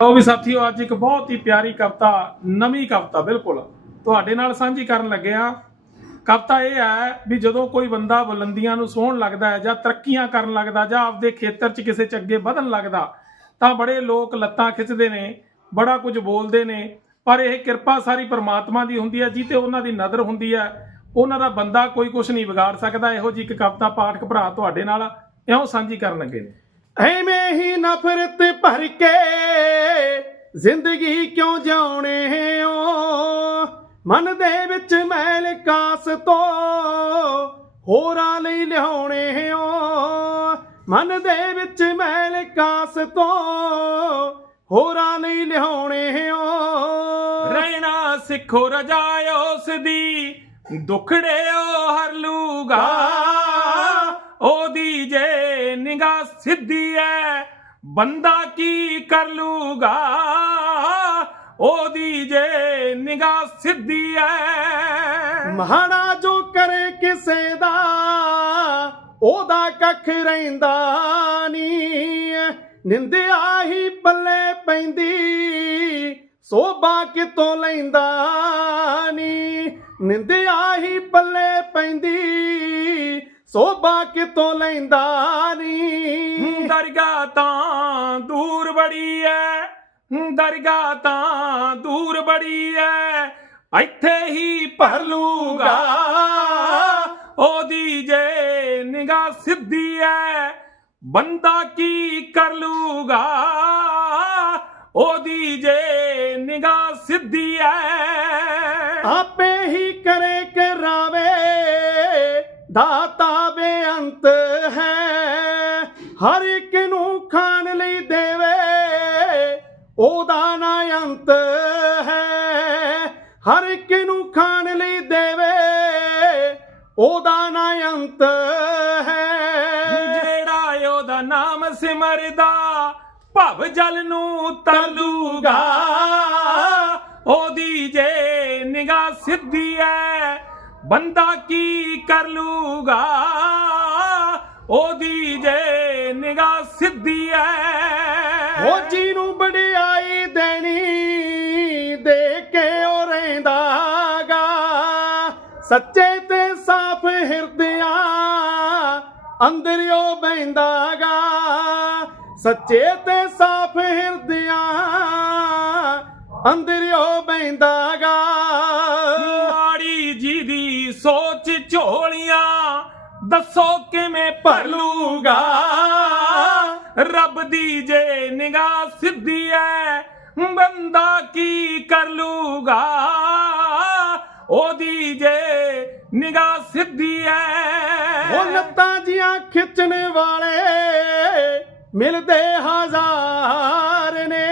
ਉਹ ਵੀ ਸਾਥੀਓ, ਅੱਜ ਇੱਕ ਬਹੁਤ ਹੀ ਪਿਆਰੀ ਕਵਿਤਾ, ਨਵੀਂ ਕਵਿਤਾ, ਬਿਲਕੁਲ। ਤੁਹਾਡੇ ਨਾਲ ਸਾਂਝੀ ਕਰਨ ਲੱਗੇ ਆ ਕਵਿਤਾ ਇਹ ਹੈ ਵੀ ਜਦੋਂ ਕੋਈ ਬੰਦਾ ਬੁਲੰਦੀਆਂ ਨੂੰ ਸੋਹਣ ਲੱਗਦਾ ਹੈ ਜਾਂ ਤਰੱਕੀਆਂ ਕਰਨ ਲੱਗਦਾ ਜਾਂ ਆਪਦੇ ਖੇਤਰ 'ਚ ਕਿਸੇ 'ਚ ਅੱਗੇ ਵਧਣ ਲੱਗਦਾ, ਤਾਂ ਬੜੇ ਲੋਕ ਲੱਤਾਂ ਖਿੱਚਦੇ ਨੇ, ਬੜਾ ਕੁਝ ਬੋਲਦੇ ਨੇ, ਪਰ ਇਹ ਕਿਰਪਾ ਸਾਰੀ ਪਰਮਾਤਮਾ ਦੀ ਹੁੰਦੀ ਹੈ ਜਿੱਤੇ ਉਹਨਾਂ ਦੀ ਨਜ਼ਰ ਹੁੰਦੀ ਹੈ। ਉਹਨਾਂ ਦਾ ਬੰਦਾ ਕੋਈ ਕੁਝ ਨਹੀਂ ਵਿਗਾੜ ਸਕਦਾ। ਇਹੋ ਜਿਹੀ ਇੱਕ ਕਵਿਤਾ ਪਾਠਕ ਭਰਾ ਤੁਹਾਡੇ ਨਾਲ ਇਉਂ ਸਾਂਝੀ ਕਰਨ ਲੱਗੇ ਨੇ? ਐਵੇਂ ਹੀ ਨਫ਼ਰਤ ਭਰ ਕੇ ਜ਼ਿੰਦਗੀ ਕਿਉਂ ਜਿਉਣੇ ਓ ਮਨ ਦੇ ਵਿੱਚ ਮੈਲ ਕਾਸ ਤੋਂ ਹੋਰਾਂ ਲਈ ਲਿਆਉਣੇ ਹੋ? ਮਨ ਦੇ ਵਿੱਚ ਮੈਲ ਕਾਸ ਤੋਂ ਹੋਰਾਂ ਲਈ ਲਿਆਉਣੇ ਹੋ? ਰਹਿਣਾ ਸਿੱਖੋ ਰਜਾਇ ਉਸ ਦੀ ਦੁਖੜਿਓ ਹਰ ਲੂਗਾ। ਉਹਦੀ ਜੇ ਨਿਗਾ ਸਿੱਧੀ ਐ, ਬੰਦਾ ਕੀ ਕਰ ਲੂਗਾ? ਉਹਦੀ ਜੇ ਨਿਗਾਹ ਸਿੱਧੀ ਐ। ਮਹਾਣਾ ਜੋ ਕਰੇ ਕਿਸੇ ਦਾ, ਉਹਦਾ ਕੱਖ ਰਹਿੰਦਾ ਨੀ ਨਿੰਦਿਆ ਹੀ ਪੱਲੇ ਪੈਂਦੀ, ਸੋਭਾ ਕਿਤੋਂ ਲੈਂਦਾ ਨੀ। ਨਿੰਦਿਆ ਹੀ ਪੱਲੇ ਪੈਂਦੀ ਸੋਭਾ ਕਿਤੋਂ ਲੈਂਦਾ ਨੀ? ਦਰਗਾਹ ਤਾਂ ਦੂਰ ਬੜੀ ਐ। ਦਰਗਾਹ ਤਾਂ ਦੂਰ ਬੜੀ ਐ। ਇੱਥੇ ਹੀ ਭਰ ਲੂਗਾ। ਉਹਦੀ ਜੇ ਨਿਗਾਹ ਸਿੱਧੀ ਐ ਬੰਦਾ ਕੀ ਕਰ ਲੂਗਾ? ਉਹਦੀ ਜੇ ਨਿਗਾਹ ਸਿੱਧੀ ਐ। ਆਪੇ ਹੀ ਕਰੇ ਦਾਤਾ ਬੇਅੰਤ ਹੈ, ਹਰ ਇੱਕ ਨੂੰ ਖਾਣ ਲਈ ਦੇਵੇ, ਉਹਦਾ ਨਾ ਅੰਤ ਹੈ। ਹਰ ਇੱਕ ਨੂੰ ਖਾਣ ਲਈ ਦੇਵੇ, ਉਹਦਾ ਨਾ ਅੰਤ ਹੈ। ਜਿਹੜਾ ਉਹਦਾ ਨਾਮ ਸਿਮਰਦਾ, ਭਵ ਜਲ ਨੂੰ ਤਲੂਗਾ ਉਹਦੀ ਜੇ ਨਿਗਾਹ ਸਿੱਧੀ ਐ ਬੰਦਾ ਕੀ ਕਰ ਲੂਗਾ? ਉਹਦੀ ਜੇ ਨਿਗਾਹ ਸਿੱਧੀ ਐ। ਉਹ ਜੀ ਨੂੰ ਵਡਿਆਈ ਦੇਣੀ ਦੇ ਕੇ ਉਹ ਰਹਿੰਦਾਗਾ। ਸੱਚੇ ਤੇ ਸਾਫ਼ ਹਿਰਦਿਆਂ ਅੰਦਰ ਉਹ ਬੈੰਦਾਗਾ ਸੱਚੇ ਤੇ ਸਾਫ਼ ਹਿਰਦਿਆਂ ਅੰਦਰ ਉਹ ਬੈੰਦਾਗਾ ਸੋਚ ਝੋਲੀਆਂ, ਦੱਸੋ ਕਿਵੇਂ ਭਰ ਲੂਗਾ ਰੱਬ ਦੀ ਜੇ ਨਿਗਾਹ ਸਿੱਧੀ ਐ, ਬੰਦਾ ਕੀ ਕਰ ਲੂਗਾ? ਉਹਦੀ ਜੇ ਨਿਗਾਹ ਸਿੱਧੀ ਐ। ਉਹ ਲੱਤਾਂ ਜੀਆਂ ਖਿੱਚਣ ਵਾਲੇ ਮਿਲਦੇ ਹਜ਼ਾਰ ਨੇ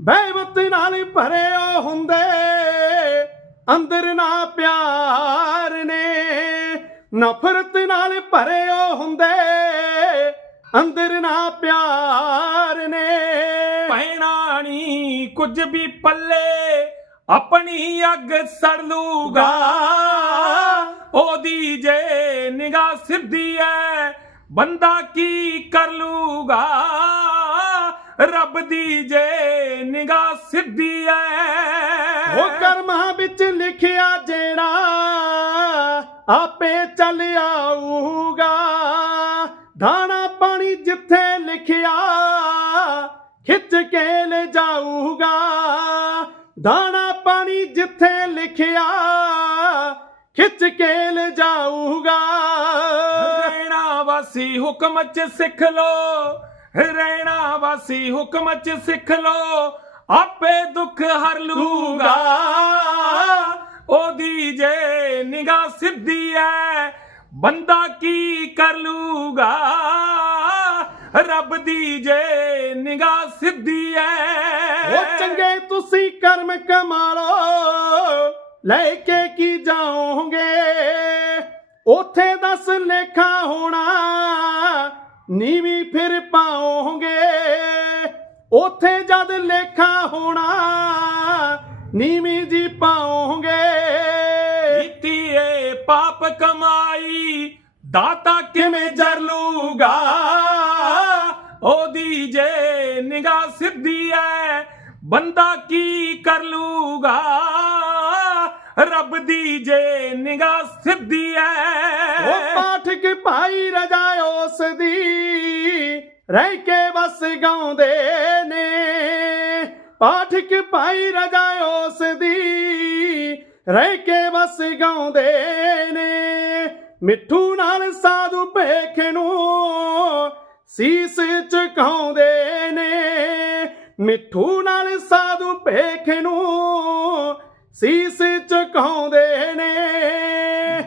ਬੇਵਤ ਨਾਲ ਭਰੇ ਉਹ ਹੁੰਦੇ ਅੰਦਰ ਨਾ ਪਿਆਰ ਨੇ, ਨਫ਼ਰਤ ਨਾਲ ਭਰੇ ਉਹ ਹੁੰਦੇ। ਅੰਦਰ ਨਾ ਪਿਆਰ ਨੇ। ਪੈਣਾ ਨੀ ਕੁਝ ਵੀ ਪੱਲੇ, ਆਪਣੀ ਅੱਗ ਸੜ ਲੂਗਾ। ਉਹਦੀ ਜੇ ਨਿਗਾਹ ਸਿੱਧੀ ਐ, ਬੰਦਾ ਕੀ ਕਰ ਲੂਗਾ? ਰੱਬ ਦੀ ਜੇ ਨਿਗਾਹ ਸਿੱਧੀ ਐ ਉਹ ਕਰਮਾਂ ਵਿੱਚ ਲਿਖਿਆ ਜਿਹੜਾ ਆਪੇ ਚੱਲ ਆਊਗਾ। ਦਾਣਾ ਪਾਣੀ ਜਿੱਥੇ ਲਿਖਿਆ, ਖਿੱਚ ਕੇ ਲੈ ਜਾਊਗਾ। ਦਾਣਾ ਪਾਣੀ ਜਿੱਥੇ ਲਿਖਿਆ, ਖਿੱਚ ਕੇ ਲੈ ਜਾਊਗਾ। ਰਹਿਣਾ ਵਾਸੀ ਹੁਕਮ ਚ ਸਿੱਖ ਲੋ ਰਹਿਣਾ ਵਾਸੀ ਹੁਕਮ ਚ ਸਿੱਖ ਲੋ ਆਪੇ ਦੁੱਖ ਹਰ ਲੂਗਾ। ਉਹਦੀ ਜੇ ਨਿਗਾਹ ਸਿੱਧੀ ਐ, ਬੰਦਾ ਕੀ ਕਰ ਲੂਗਾ? ਰੱਬ ਦੀ ਜੇ ਨਿਗਾਹ ਸਿੱਧੀ ਐ। ਉਹ ਚੰਗੇ ਤੁਸੀਂ ਕਰਮ ਕਮਾ ਲੋ ਲੈ ਕੇ ਕੀ ਜਾਓਗੇ? ਉਥੇ ਦਸ ਲੇਖਾ ਹੋਣਾ, ਨੀਵੀਂ ਫਿਰ ਪਾਓਗੇ। ਉਥੇ ਜਦ ਲੇਖਾ ਹੋਣਾ, ਨੀਵੀਂ ਜੀ ਪਾਉਂਗੇ। ਕੀਤੀ ਪਾਪ ਕਮਾਈ, ਦਾਤਾ ਕਿਵੇਂ ਜਰ ਲੂਗਾ? ਉਹਦੀ ਜੇ ਨਿਗਾਹ ਸਿੱਧੀ ਐ, ਬੰਦਾ ਕੀ ਕਰ ਲੂਗਾ? ਰੱਬ ਦੀ ਜੇ ਨਿਗਾਹ ਸਿੱਧੀ ਐ ਰਹਿ ਕੇ ਬਸ ਗਾਉਂਦੇ ਨੇ। ਪਾਠਕ ਭਾਈ ਰਜਾ ਉਸ ਦੀ ਰਹਿ ਕੇ ਬਸ ਗਾਉਂਦੇ ਨੇ। ਮਿੱਠੂ ਨਾਲ ਸਾਧੂ ਭੇਖ ਨੂੰ ਸੀਸ ਝੁਕਾਉਂਦੇ ਨੇ। ਮਿੱਠੂ ਨਾਲ ਸਾਧੂ ਭੇਖ ਨੂੰ ਸੀਸ ਝੁਕਾਉਂਦੇ ਨੇ।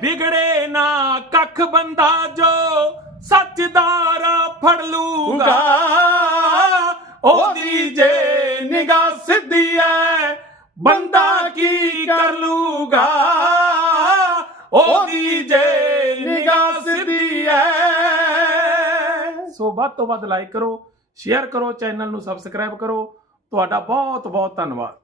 ਵਿਗੜੇ ਨਾ ਕੱਖ ਬੰਦਾ ਜੋ ਸੱਚ ਦਾ ਫੜ ਲੂਗਾ। ਉਹਦੀ ਜੇ ਨਿਗਾਹ ਸਿੱਧੀ ਐ, ਬੰਦਾ ਕੀ ਕਰ ਲੂਗਾ? ਉਹਦੀ ਜੇ ਨਿਗਾਹ ਸਿੱਧੀ ਐ। ਸੋ ਵੱਧ ਤੋਂ ਵੱਧ ਲਾਈਕ ਕਰੋ ਸ਼ੇਅਰ ਕਰੋ ਚੈਨਲ ਨੂੰ ਸਬਸਕ੍ਰਾਈਬ ਕਰੋ। ਤੁਹਾਡਾ ਬਹੁਤ ਬਹੁਤ ਧੰਨਵਾਦ।